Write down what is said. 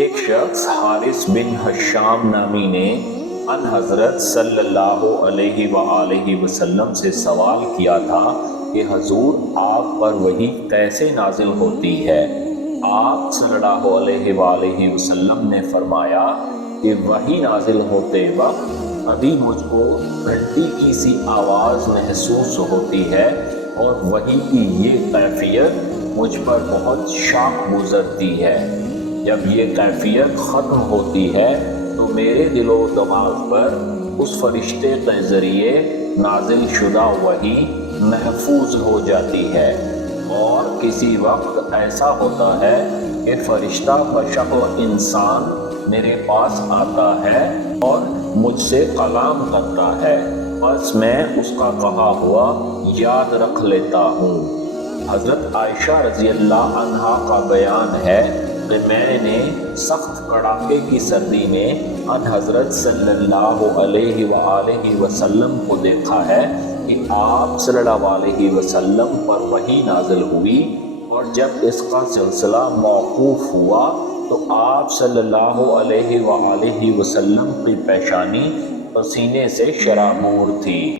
ایک شخص حارث بن حشام نامی نے ان حضرت صلی اللہ علیہ وآلہ وسلم سے سوال کیا تھا کہ حضور آپ پر وحی کیسے نازل ہوتی ہے؟ آپ صلی اللہ علیہ وآلہ وسلم نے فرمایا کہ وحی نازل ہوتے وقت ابھی مجھ کو گھنٹی کی سی آواز محسوس ہوتی ہے اور وحی کی یہ کیفیت مجھ پر بہت شاق گزرتی ہے۔ جب یہ کیفیت ختم ہوتی ہے تو میرے دل و دماغ پر اس فرشتے کے ذریعے نازل شدہ وحی محفوظ ہو جاتی ہے، اور کسی وقت ایسا ہوتا ہے کہ فرشتہ بشکل انسان میرے پاس آتا ہے اور مجھ سے کلام کرتا ہے، بس میں اس کا کہا ہوا یاد رکھ لیتا ہوں۔ حضرت عائشہ رضی اللہ عنہا کا بیان ہے کہ میں نے سخت کڑاکے کی سردی میں ان حضرت صلی اللہ علیہ وآلہ وسلم کو دیکھا ہے کہ آپ صلی اللہ علیہ وسلم پر وحی نازل ہوئی، اور جب اس کا سلسلہ موقوف ہوا تو آپ صلی اللہ علیہ وآلہ وسلم کی پیشانی پسینے سے شرابور تھی۔